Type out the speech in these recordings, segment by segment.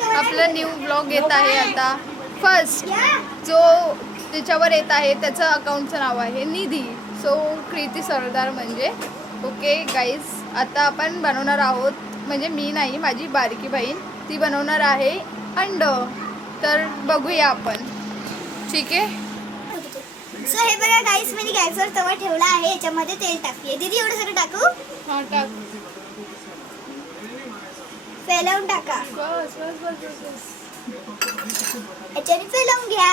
आपलं new blog येत आहे आता. फर्स्ट जो त्याच्यावर येत आहे त्याचं अकाउंटचं नाव आहे निधी. सो कृती सरदार म्हणजे. ओके गाईज, आता आपण बनवणार आहोत, म्हणजे मी नाही, माझी बारकी बहीण ती बनवणार आहे अंड. तर बघूया आपण. ठीक आहे. सो हे बघा गाईस, मी गॅसवर तवा ठेवला आहे, याच्यामध्ये तेल टाकते. दीदी एवढं सगळं टाकू? हां टाक. फैलावून टाका. बस बस बस बस बस. याच्याने फैलावून घ्या.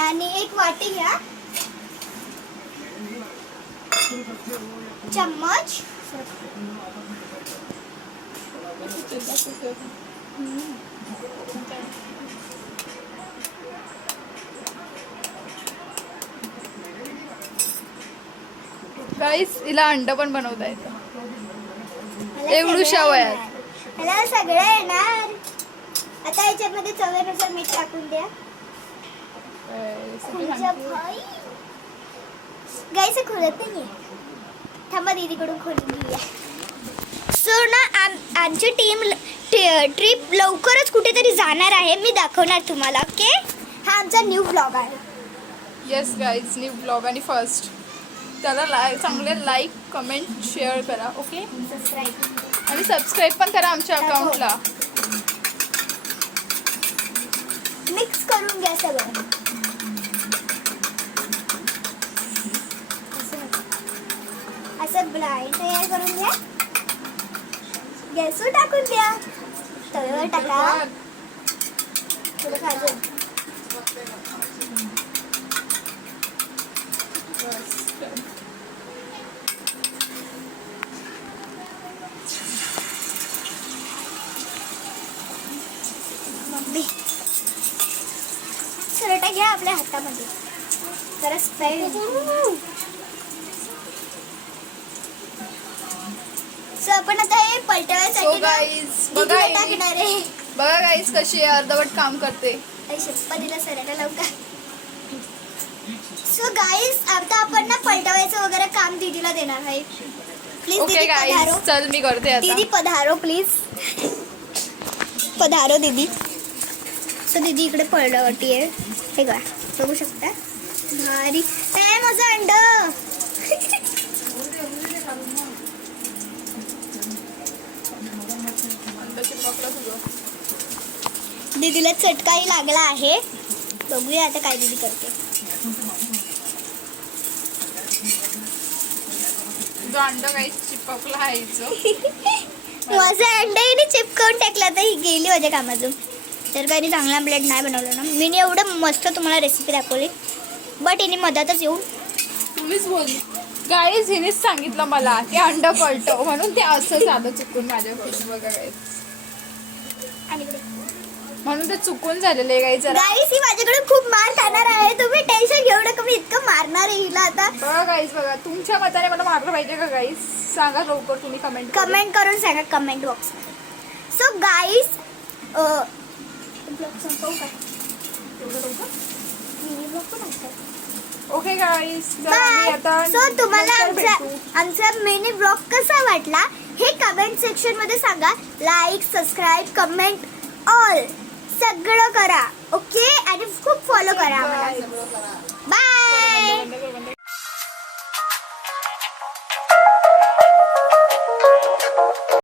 आणि एक वाटी घ्या, चम्मच, गाईस हिला अंड पण बनवता येतं मला एवढूशा सगळं वयात. येणार. मला सगळं येणार. आता याच्यामध्ये चवीनुसार मीठ टाकून द्या. गाईस खोलत नाही, थांबा दीदीकडून खोलून घेऊया. सो ना आमची टीम ट्रिप लवकरच कुठेतरी जाणार आहे, मी दाखवणार तुम्हाला. ओके, हा आमचा न्यू ब्लॉग आहे. येस गाईज, न्यू ब्लॉग आणि फर्स्ट. त्याला चांगले लाईक कमेंट शेअर करा. ओके, सबस्क्राईब आणि सबस्क्राईब पण करा आमच्या अकाउंटला. मिक्स करून घ्या सगळं. असं ब्लाइंड तयार करून घ्या. गॅसवर टाकून द्या, तव्यावर टाका. थोडं खाजून सरटा घ्या आपल्या हातामध्ये, जरा स्प्रेड. सो आपण आता हे पलटवायसाठी बघा टाकणार आहे. बघा गाईज कशी अर्धवट काम करते. शपथीला सरटा लवकर. सो गाईज, आता आपण ना पलटवायचं वगैरे काम दीदीला देणार आहे. प्लीज ओके दीदी पधारो. गाईज, चल मी करते आता. दीदी पधारो प्लीज, पधारो दीदी. सो दीदी इकडे पलटवती आहे, हे का बघू शकता. भारी आहे माझं अंड. दीदीला चटकाही लागला आहे. बघूया आता काय दीदी करते. अंड गाईज चिपकला आहे. माझं अंडही चिपकवून टाकलं, तर ही गेली माझ्या कामातून. तर काही चांगला आमलेट नाही बनवलं ना मी. एवढं मस्त तुम्हाला रेसिपी दाखवली, बट हिने मधातच येऊन तुम्हीच बोलली गाईज. हिनेच सांगितलं मला की अंड पलटव म्हणून, ते असं झालं चुकून माझ्याकडून. बघा गाईज, म्हणून ते चुकून झालेलं आहे गाईज. गाईस, ही माझ्याकडे खूप मार खाणार आहे. तुम्ही टेन्शन घेऊ नका, मी इतकं मारणार आहे हिला आता. बघा गाईज, बघा तुमच्या मताने मला मारलं पाहिजे का गाईज? सांगा लवकर तुम्ही कमेंट करून सांगा comment box. So guys, blog संपवू का? Okay guys, bye. आता सो तुम्हाला नंतर आमचा मिनी ब्लॉग कसा वाटला हे कमेंट सेक्शन मध्ये सांगा. लाईक, सबस्क्राईब, कमेंट ऑल सगळं करा. ओके, आणि खूप फॉलो करा आम्हाला. बाय.